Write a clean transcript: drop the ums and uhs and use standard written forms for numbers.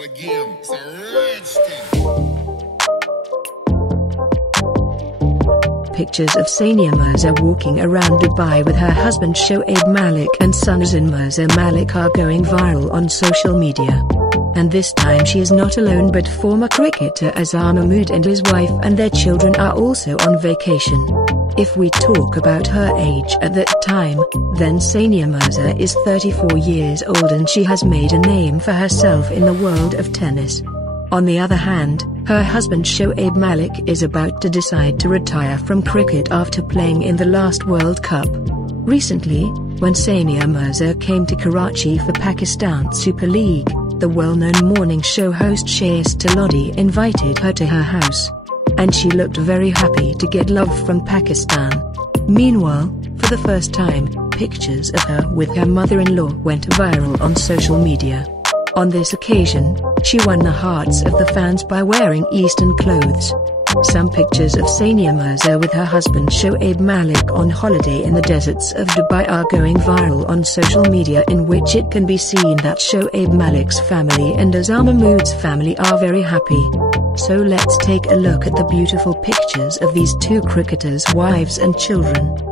of the game. It's a rich thing. Pictures of Sania Mirza walking around Dubai with her husband Shoaib Malik and son Azan Mirza Malik are going viral on social media. And this time she is not alone, but former cricketer Azhar Mahmood and his wife and their children are also on vacation. If we talk about her age at that time, then Sania Mirza is 34 years old and she has made a name for herself in the world of tennis. On the other hand, her husband Shoaib Malik is about to decide to retire from cricket after playing in the last World Cup. Recently, when Sania Mirza came to Karachi for Pakistan Super League, the well-known morning show host Shaista Lodi invited her to her house. And she looked very happy to get love from Pakistan. Meanwhile, for the first time, pictures of her with her mother-in-law went viral on social media. On this occasion, she won the hearts of the fans by wearing Eastern clothes. Some pictures of Sania Mirza with her husband Shoaib Malik on holiday in the deserts of Dubai are going viral on social media, in which it can be seen that Shoaib Malik's family and Azhar Mahmood's family are very happy. So let's take a look at the beautiful pictures of these two cricketers' wives and children.